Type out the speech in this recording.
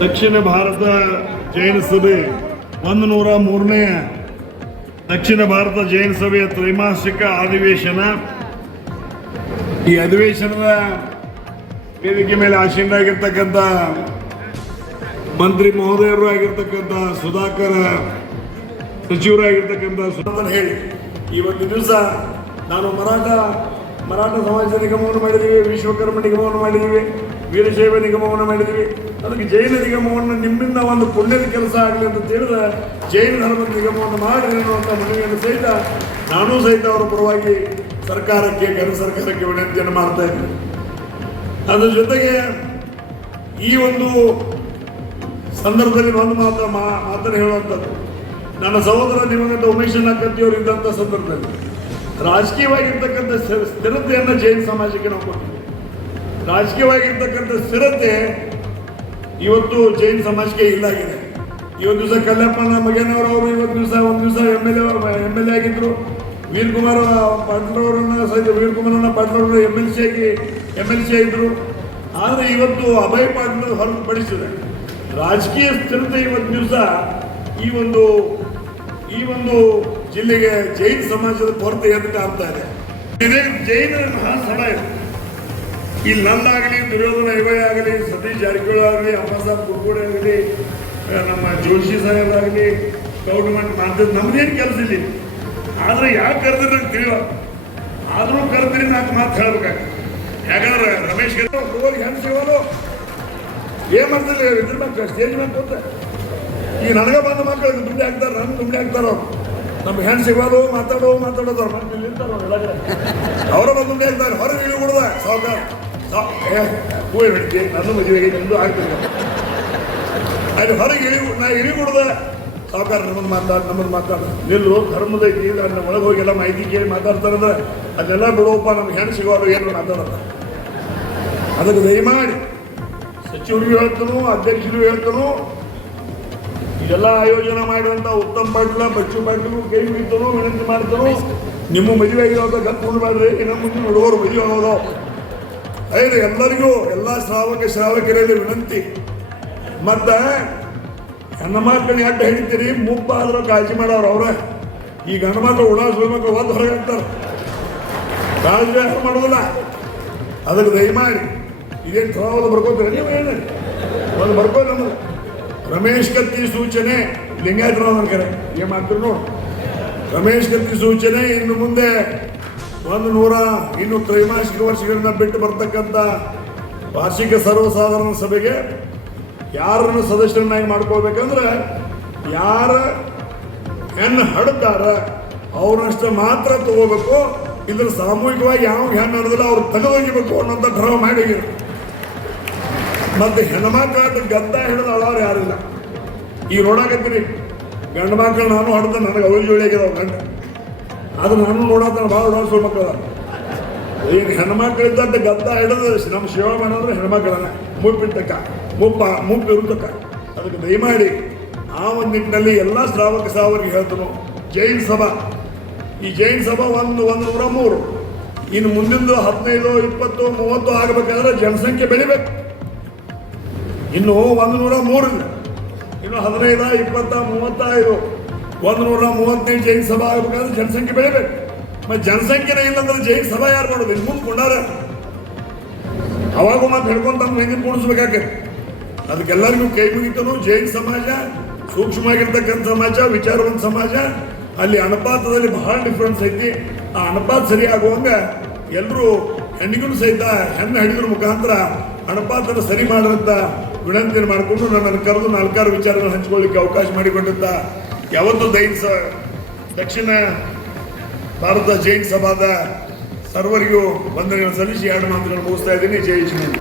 ದಕ್ಷಿಣ ಭಾರತ ಜೈನ ಸಭೆ ಒಂದು ನೂರ ಮೂರನೇ ದಕ್ಷಿಣ ಭಾರತ ಜೈನ ಸಭೆಯ ತ್ರೈಮಾಸಿಕ ಅಧಿವೇಶನ. ಈ ಅಧಿವೇಶನದ ವೇದಿಕೆ ಮೇಲೆ ಆಸೀನರಾಗಿರ್ತಕ್ಕಂಥ ಮಂತ್ರಿ ಮಹೋದಯರು ಆಗಿರ್ತಕ್ಕಂಥ ಸುಧಾಕರ್ ಸಚಿವರಾಗಿರ್ತಕ್ಕಂಥ ಸುಧಾಕರ್ ಹೇಳಿ ಇವತ್ತು ದಿವಸ ನಾನು ಮರಾಠ ಮರಾಠ ಸಮಾಜ ನಿಗಮವನ್ನು ಮಾಡಿದ್ದೀವಿ, ವಿಶ್ವಕರ್ಮ ನಿಗಮವನ್ನು ಮಾಡಿದ್ದೀವಿ. ವೀರಶೈವ ನಿಗಮವನ್ನು ಮಾಡಿದ್ವಿ ಅದಕ್ಕೆ ಜೈನ ನಿಗಮವನ್ನು ನಿಮ್ಮಿಂದ ಒಂದು ಪುಣ್ಯದ ಕೆಲಸ ಆಗಲಿ ಅಂತ ತಿಳಿದ ಜೈನ ಧರ್ಮದ ನಿಗಮವನ್ನು ಮಾಡಿ ಅನ್ನುವಂಥ ಮನವಿಯನ್ನು ಸಹಿತ ನಾನೂ ಸಹಿತ ಅವರ ಪರವಾಗಿ ಸರ್ಕಾರಕ್ಕೆ ಕೇಂದ್ರ ಸರ್ಕಾರಕ್ಕೆ ವಿನಂತಿಯನ್ನು ಮಾಡ್ತಾ ಇದ್ದೀನಿ. ಅದರ ಜೊತೆಗೆ ಈ ಒಂದು ಸಂದರ್ಭದಲ್ಲಿ ಒಂದು ಮಾತ್ರ ಮಾತನ್ನು ಹೇಳುವಂಥದ್ದು. ನನ್ನ ಸಹೋದರ ನಿಮಗಂತ ಉಮೇಶಣ್ಣ ಕತ್ತಿಯವರು ಇದ್ದಂಥ ಸಂದರ್ಭದಲ್ಲಿ ರಾಜಕೀಯವಾಗಿರ್ತಕ್ಕಂಥ ಸ್ಥಿರ- ಸ್ಥಿರತೆಯನ್ನು ಜೈನ ಸಮಾಜಕ್ಕೆ ನಾವು ಕೊಟ್ಟಿದ್ದೀವಿ. ರಾಜಕೀಯವಾಗಿರ್ತಕ್ಕಂಥ ಸ್ಥಿರತೆ ಇವತ್ತು ಜೈನ್ ಸಮಾಜಕ್ಕೆ ಇಲ್ಲಾಗಿದೆ. ಇವತ್ತು ದಿವಸ ಕಲ್ಲಪ್ಪನ ಮಗನವರು ಅವರು ಇವತ್ತು ದಿವಸ ಒಂದು ದಿವಸ M L A M L A ಆಗಿದ್ರು. ವೀರಕುಮಾರ್ ಪಾಟೀಲ್ರವರನ್ನ ಸಹಿತ ವೀರಕುಮಾರನ್ನ ಪಾಟೀಲ್ರವರು ಎಂ ಎಲ್ ಸಿ ಆಗಿ ಎಂ ಎಲ್ ಸಿ ಆಗಿದ್ರು. ಆದರೆ ಇವತ್ತು ಅಭಯ್ ಪಾಟೀಲ್ ಹೊರತುಪಡಿಸಿದೆ ರಾಜಕೀಯ ಸ್ಥಿರತೆ ಇವತ್ತು ದಿವಸ ಈ ಒಂದು ಈ ಒಂದು ಜಿಲ್ಲೆಗೆ ಜೈನ್ ಸಮಾಜದ ಕೊರತೆ ಎದ್ದು ಕಾಣ್ತಾ ಇದೆ? ಜೈನ ಮಹಾಸಭಾ. ಇದು ಇಲ್ಲಿ ನಂದಾಗಲಿ, ದುರ್ಯೋಧನ ಇವೇ ಆಗಲಿ, ಸತೀಶ್ ಜಾರಕಿಹೊಳಿ ಆಗಲಿ ಅಪ್ಪಾಸಾಬ್ ಕುರ್ಕೋಡೆ ಆಗಲಿ ನಮ್ಮ ಜೋಶಿ ಸಾಹೇಬ್ ಆಗಲಿ ಗೌರ್ಮೆಂಟ್ ಮಾಡ್ತಿದ್ದು ನಮ್ದೇನು ಕೆಲಸ ಇಲ್ಲಿ ಆದ್ರೆ ಯಾಕೆ ಕರೆದ್ರೆ ನಂಗೆ ತಿಳಿಯ? ಆದರೂ ಕರೆದ್ರಿ ನಾಲ್ಕು ಮಾತು ಹೇಳ್ಬೇಕಾಗ್ತದೆ ಯಾಕಂದ್ರೆ ರಮೇಶ್ ಹೋಗಿ ಹೆಂಗ್ ಸಿಗೋದು ಏನ್ ಮಾಡ್ತಿಲ್ಲ ಇದ್ರ ಮೇಲೆ ಸ್ಟೇಜ್ ಮೇಲೆ ಕೂತ. ಈ ನನಗೆ ಬಂದ ಮಕ್ಕಳು ದುಡ್ಡು ಹಾಕ್ತಾರೆ, ನಮ್ಗೆ ದುಡ್ಡು ಹಾಕ್ತಾರ ಅವ್ರು. ನಮ್ಗೆ ಹೆಣ್ಣು ಸಿಗೋದು ಮಾತಾಡೋ ಮಾತಾಡೋದು, ಅವ್ರ ಮಕ್ಕಳು ಒಳಗಡೆ. ಅವರ ಬಂದು ದುಡ್ಡು ಹಾಕ್ತಾರೆ, ಹೊರಗೆ ಇಳಿ ಬಿಡುದ ಸಾವುಕಾರ. ಹೂವು ಹಿಡಿತಿ ನನ್ನ ಮದುವೆಗೆ ನಿಂದು ಆಗ್ತದೆ ಅಲ್ಲಿ ಹೊರಗೆ ಇಳಿ ನಾ ಇಳಿ ಬಿಡುದ ಸಾವುಕಾರ ನಮ್ಮನ್ನು ಮಾತಾಡ ನಮ್ಮನ್ನು ಮಾತಾಡ ನಿಲ್ಲು ಧರ್ಮದ ಐತಿ ಅನ್ನ ಒಳಗೆ ಹೋಗಿ ಎಲ್ಲ ಮಾಹಿತಿ ಕೇಳಿ ಮಾತಾಡ್ತಾರಂದ್ರೆ ಅದೆಲ್ಲ ಬಿಡುವಪ್ಪ ನಮ್ಗೆ ಹೆಣ್ಣು ಸಿಗೋದು ಏನು ಮಾತಾಡೋದು ಅದಕ್ಕೆ ದಯಮಾಡಿ ಸಚಿವರಿಗೂ ಹೇಳ್ತನು ಅಧ್ಯಕ್ಷರು ಹೇಳ್ತನು ಇದೆಲ್ಲ ಆಯೋಜನೆ ಮಾಡುವಂತ ಉತ್ತಮ ಪಾಟೀಲ ಬಚ್ಚು ಪಾಟೀಲು ಕೈ ಮುಗಿತನು ವಿನಂತಿ ಮಾಡ್ತನು ನಿಮ್ಮ ಮದುವೆ ಆಗಿರೋದ ಗತ್ತು ಮಾಡ್ರಿ ಇನ್ನು ಮುಂದೆ ಹುಡುಗರು ಮದುವೆ ಆಗೋದು ಐದು ಎಲ್ಲರಿಗೂ ಎಲ್ಲ ಶ್ರಾವಕ ಶ್ರಾವಕರಲ್ಲಿ ವಿನಂತಿ. ಮತ್ತ ಹೆಣ್ಣು ಮಕ್ಕಳು ಯಾಕೆ ಹೇಳ್ತೀರಿ ಮುಪ್ಪ ಆದ್ರೂ ಕಾಳಜಿ ಮಾಡೋರು ಅವ್ರ. ಈ ಗಂಡು ಮಕ್ಕಳು ಮಕ್ಕಳು ಒಂದು ಹೊರಗೆ ಅಂತಾರೆ ಕಾಳಜಿ ಯಾರು ಮಾಡೋದಿಲ್ಲ. ಅದಕ್ಕೆ ದಯಮಾಡಿ ಇದೇನು ಕ್ರಮವನ್ನು ಬರ್ಕೋತೀರ? ನೀವು ಏನು ಒಂದು ಬರ್ಕೋದು ನಮ್ಮದು ರಮೇಶ್ ಕತ್ತಿ ಸೂಚನೆ, ಲಿಂಗಾಯತರಾವ್ ಕರೆ ಏನು ಮಾಡ್ತೀರಿ ನೋಡು. ರಮೇಶ್ ಕತ್ತಿ ಸೂಚನೆ, ಇನ್ನು ಮುಂದೆ ಒಂದು ನೂರ ಇನ್ನು ತ್ರೈಮಾಸಿಕ ವರ್ಷಗಳನ್ನ ಬಿಟ್ಟು ಬರ್ತಕ್ಕಂಥ ವಾರ್ಷಿಕ ಸರ್ವಸಾಧಾರಣ ಸಭೆಗೆ ಯಾರನ್ನು ಸದಸ್ಯರನ್ನಾಗಿ ಮಾಡ್ಕೋಬೇಕಂದ್ರೆ ಯಾರ ಹೆಣ್ಣು ಹಡ್ತಾರ ಅವ್ರನ್ನಷ್ಟು ಮಾತ್ರ ತಗೋಬೇಕು ಇದ್ರ ಸಾಮೂಹಿಕವಾಗಿ ಯಾವ ಹೆಣ್ಣು ನಡೆದಿಲ್ಲ, ಅವ್ರು ತೆಗೆದೊಗಿಬೇಕು ಅನ್ನೋಂಥ ಡ್ರಾವ್ ಮಾಡಿ. ಮತ್ತೆ ಹೆಣ್ಮಕ್ಳು ಗದ್ದ ಹಿಡಿದು ಅಳವ್ರು ಯಾರಿಲ್ಲ ಈಗ ನೋಡಾಕತ್ತೀರಿ ಗಂಡು ಮಕ್ಕಳು ನಾನು ಹೊಡೆದ ನನಗೆ ಅವಳಿ ಜೋಳಿ ಗಂಡು ಗಂಡ. ಅದು ನಾನು ನೋಡತ್ತಾನ ಭಾಳ ನೋಡ್ಸೋ ಮಕ್ಕಳ. ಈಗ ಹೆಣ್ಮಕ್ಳು ಇದ್ದಂತ ಗದ್ದ ಹಿಡಿದು ನಮ್ಮ ಸೇವೆ ಅಂದ್ರೆ ಹೆಣ್ಮಕ್ಳನ್ನ. ಮುಪ್ಪಿಟ್ಟಕ್ಕ, ಮುಪ್ಪ, ಮುಪ್ಪು ಇರುತ್ತಕ್ಕ. ಅದಕ್ಕೆ ದಯಮಾಡಿ ಆ ಒಂದು ನಿಟ್ಟಿನಲ್ಲಿ ಎಲ್ಲ ಶ್ರಾವಕ ಸಾವರಿಗೆ ಹೇಳ್ತನು. ಜೈನ್ ಸಭಾ. ಈ ಜೈನ್ ಸಭಾ ಒಂದು ಒಂದು ನೂರ ಮೂರು. ಇನ್ನು ಮುಂದಿಂದು ಹದಿನೈದು, ಇಪ್ಪತ್ತು, ಮೂವತ್ತು ಆಗಬೇಕಾದ್ರೆ ಜನಸಂಖ್ಯೆ ಬೆಳಿಬೇಕು. ಇನ್ನು ಒಂದು ನೂರ ಮೂರು ಇನ್ನು ಹದಿನೈದ, ಇಪ್ಪತ್ತ ಮೂವತ್ತೈದು ಒಂದು ನೂರ ಮೂವತ್ತೈದು ಜೈನ್ ಸಭಾ ಆಗಬೇಕಾದ್ರೆ ಜನಸಂಖ್ಯೆ ಬೆಳಿಬೇಕು. ಮತ್ತೆ ಜನಸಂಖ್ಯೆನೇ ಇಲ್ಲಂದ್ರೆ ಜೈನ್ ಸಭಾ ಯಾರು ಮಾಡೋದು? ಇನ್ನು ಮುಂದೆ ಕೊಂಡಾರ. ಅವಾಗ ಮತ್ತೆ ಹಿಡ್ಕೊಂಡು ತಮ್ಮ ಹಿಂದಿನ ಕೂಡಿಸ್ಬೇಕಾಗತ್ತೆ. ಅದಕ್ಕೆಲ್ಲರಿಗೂ ಕೈ ಮುಗಿತನು. ಜೈನ್ ಸಮಾಜ, ಸೂಕ್ಷ್ಮವಾಗಿರ್ತಕ್ಕಂಥ ಸಮಾಜ, ವಿಚಾರವಂತ ಸಮಾಜ, ಅಲ್ಲಿ ಅನುಪಾತದಲ್ಲಿ ಬಹಳ ಡಿಫ್ರೆನ್ಸ್ ಐತಿ. ಆ ಅನುಪಾತ ಸರಿ ಆಗುವಂಗ ಎಲ್ಲರೂ ಹೆಣ್ಣಿಗೂ ಸಹಿತ ಹೆಣ್ಣು ಹಿಡಿದ್ರ ಮುಖಾಂತರ ಅನುಪಾತನ ಸರಿ ಮಾಡೋಂಥ ವಿನಂತಿಯನ್ನು ಮಾಡಿಕೊಂಡು ನನ್ನನ್ನು ಕರೆದು ನಾಲ್ಕಾರು ವಿಚಾರಗಳನ್ನು ಹಂಚಿಕೊಳ್ಳಿಕ್ಕೆ ಅವಕಾಶ ಮಾಡಿಕೊಂಡಿದ್ದ ಯಾವತ್ತೂ ದೈನ್ ಸ ದಕ್ಷಿಣ ಭಾರತ ಜೈನ್ ಸಭಾದ ಸರ್ವರಿಗೂ ವಂದನೆಗಳನ್ನು ಸಲ್ಲಿಸಿ ಎರಡು ಮಾತುಗಳನ್ನು ಮುಗಿಸ್ತಾ ಇದ್ದೀನಿ. ಜೈ ಶ್ರೀ